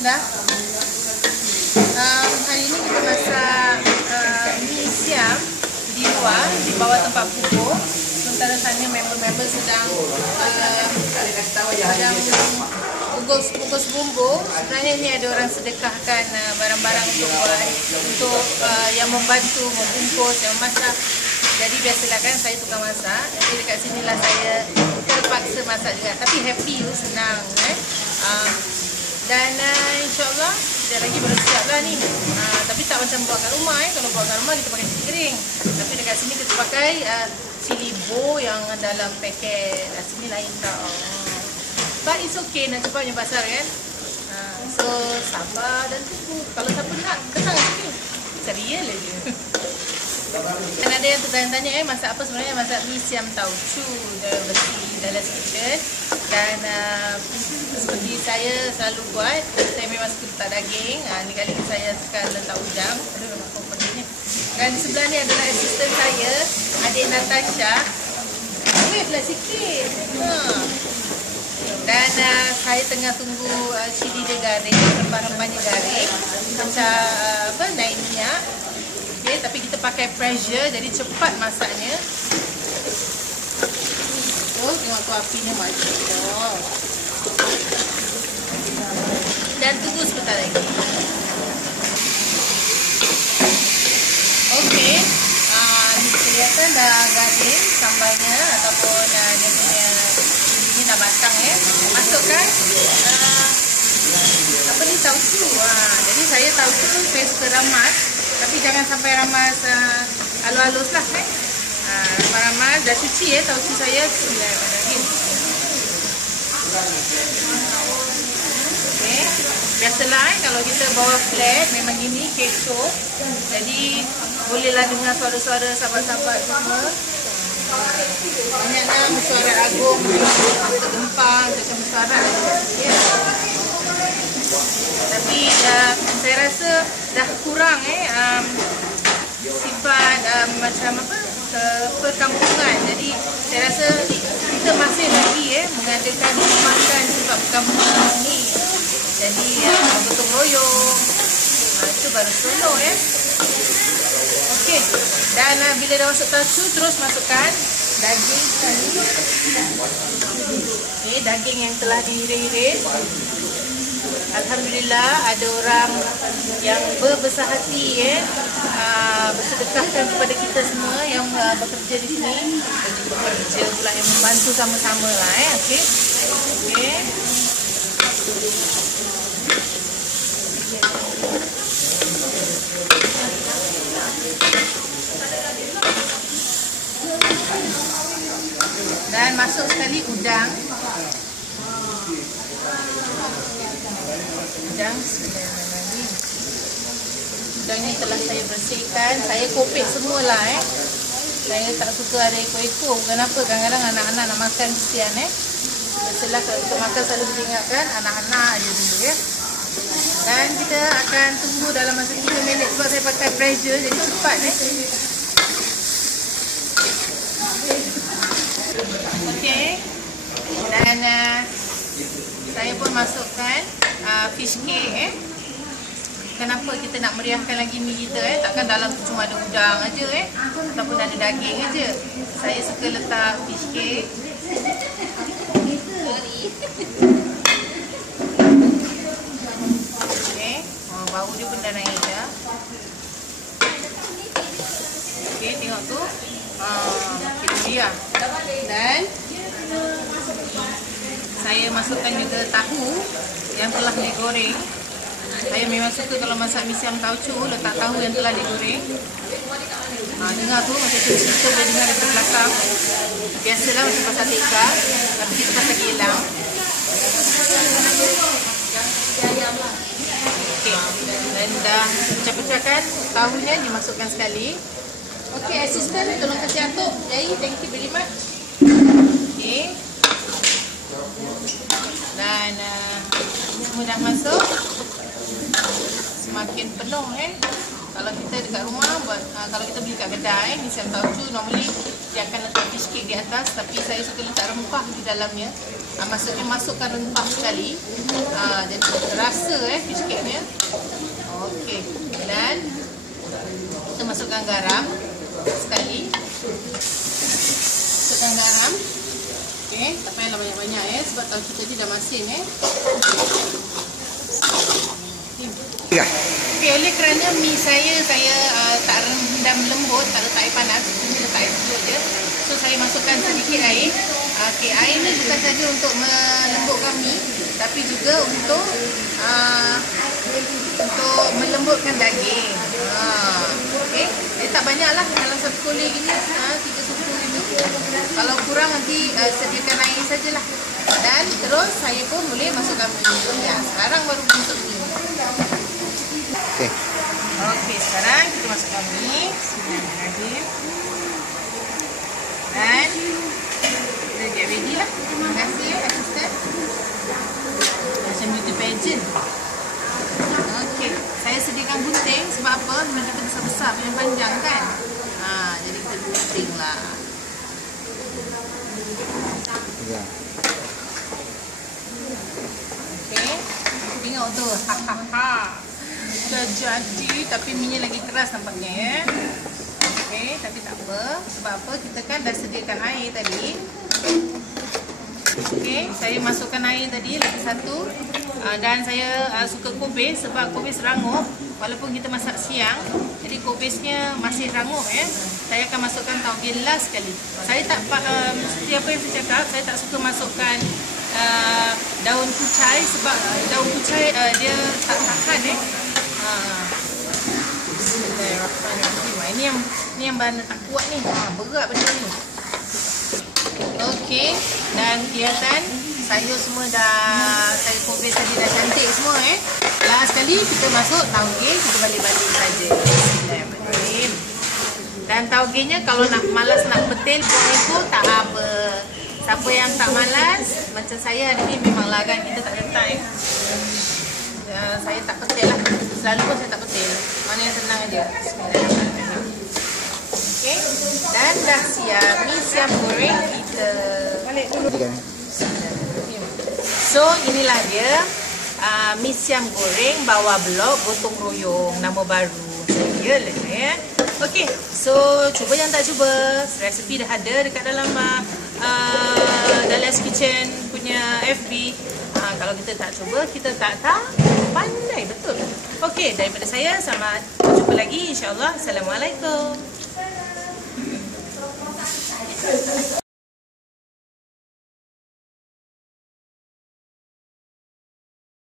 Dah. Hari ini kita masak mi siam di luar, di bawah tempat bubur. Sementara sana member-member sedang bungkus bumbu. Sebenarnya ini ada orang sedekahkan barang-barang untuk yang membantu membungkus, yang masak. Jadi biasalah kan saya tukang masak. Jadi dekat sinilah saya terpaksa masak juga. Tapi happy tu, senang dan insyaAllah sekejap lagi baru siap lah ni. Tapi tak macam buat kat rumah Kalau buat kat rumah kita pakai cili kering. Tapi dekat sini kita pakai cili bo yang dalam paket. Sini lain tau. But it's okay, nak cepatnya pasar kan. So sabar dan tunggu. Kalau siapa nak datang kat sini, serial je. Dan ada yang tertanya-tanya masak apa sebenarnya? Masak mi siam tauco dalam kitchen. Dan seperti saya selalu buat, saya memang suka letak daging. Ni kali ni saya akan letak udang. Dan sebelah ni adalah asisten saya, adik Natasha. Wave lah sikit. Dan saya tengah tunggu cili dia garing, rempah-rempahnya garing. Macam naik minyak. Okay, tapi kita pakai pressure, jadi cepat masaknya. Tengok tu apinya maju. Dan tunggu sebentar lagi. Okey, ni kelihatan dah garing sambalnya ataupun dia punya ini dah matang Masukkan apa ni, tauco. Jadi saya tauco saya suka ramas, tapi jangan sampai ramas halus-halus lah ramas. Dah cuci tauco saya, cuci lagi. Okay. Biasalah kalau kita bawa flat memang gini kecoh. Jadi bolehlah dengar suara-suara sahabat-sahabat semua. Banyaklah mesyuarat agung, tergempar, macam mesyuarat. Tapi saya rasa dah kurang sifat macam apa, perkampungan. Jadi saya rasa kita masih lagi mengadakan makan sifat perkampungan ni. Jadi gotong royong itu baru seronok Okey. Dan bila dah masuk tauco, terus masukkan daging tadi. Daging yang telah diiris-iris. Alhamdulillah ada orang yang berbesar hati bersedekahkan kepada kita semua yang bekerja di sini. Bekerja pula yang membantu sama-sama lah okey. Okey. Dan masuk sekali udang. Udangnya telah saya bersihkan. Saya kopek semualah Saya tak suka ada ekor-ekor. Kenapa? Kadang-kadang anak-anak nak makan kesian Biasalah kalau kita makan selalu kita ingatkan anak-anak je dulu Dan kita akan tunggu dalam masa 3 minit sebab saya pakai pressure jadi cepat Okey. Dan saya pun masukkan fish cake Kenapa kita nak meriahkan lagi mi kita takkan dalam tu cuma ada udang aja ataupun ada daging aja. Saya suka letak fish cake. Okey, bau dia pun dah naik dah. Okey, tengok tu. Kita meriah. Dan saya masukkan juga tahu yang telah digoreng. Saya memang suka kalau masak mi siam tauco letak tahu yang telah digoreng. Dengar tu macam cerita boleh dengar dari belakang. Biasalah macam pasal teka, tapi kita pasal gelang. Okey, dan dah pecah-pecahkan tahunya dimasukkan sekali. Okey, asisten tolong kasih atuk. Yai, thank you very much. Okey. Dan semua dah masuk. Semakin penuh Kalau kita dekat rumah buat kalau kita beli kat kedai mi siam tauco normally dia akan letak fish cake di atas, tapi saya suka letak rempah di dalamnya. Maksudnya masukkan rempah sekali. Jadi terasa fish cake-nya. Okey. Dan kita masukkan garam sekali. Masukkan garam. Okey, tak payahlah banyak-banyak sebab tauco tadi dah masin Okey, oleh kerana mi saya tak rendam lembut, tak letak air panas, ini letak air sejuk je. So saya masukkan sedikit air. Okey, air ni bukan saja untuk melembutkan mi, tapi juga untuk melembutkan daging. Okey, dia tak banyaklah, dalam satu kolej gini 3 suku gitu. Kalau kurang nanti sediakan air sajalah. Dan terus saya pun boleh masukkan mi. Ya, sekarang baru masuk mi. Okey, sekarang kita masukkan mi. Bismillahirrahmanirrahim. Dan kita get ready lah. Terima kasih asisten. Macam beauty pageant. Okey, saya sediakan gunting sebab apa? Memang kita besar-besar punya panjang kan. Jadi kita gunting lah. Okey, tengok tu. Dah jadi, tapi minyak lagi keras nampaknya Okey, tapi tak apa. Sebab apa? Kita kan dah sediakan air tadi. Okey, saya masukkan air tadi lagi satu. Dan saya suka kubis sebab kubis rangup. Walaupun kita masak siang, jadi kubisnya masih rangup Saya akan masukkan tauge last sekali. Saya tak seperti apa yang saya cakap, saya tak suka masukkan daun kucai sebab daun kucai dia tak tahan Bismillahirrahmanirrahim. Ini yang bahan tak kuat ni. Berat benda ni. Okey, dan kelihatan sayur semua dah saya kubis tadi dah cantik semua Last sekali kita masuk tauge, kita balik-balik saja. Bismillahirrahmanirrahim. Dan taugenya kalau malas nak petil buang itu tak apa. Siapa yang tak malas macam saya hari ni memanglah kan kita tak ada time. Saya tak petil lah. Selalu pun saya tak petil. Mana yang senang aja. Bismillahirrahmanirrahim. Okey. Dan dah siap mi siam goreng kita. Balik dulu. So inilah dia mi siam goreng bawah blok gotong royong, nama baru saya lah Okey. So cuba yang tak cuba, resepi dah ada dekat dalam Dahlia's Kitchen punya FB. Kalau kita tak cuba, kita tak tahu. Pandai betul. Okey, daripada saya, selamat jumpa lagi insya-Allah. Assalamualaikum.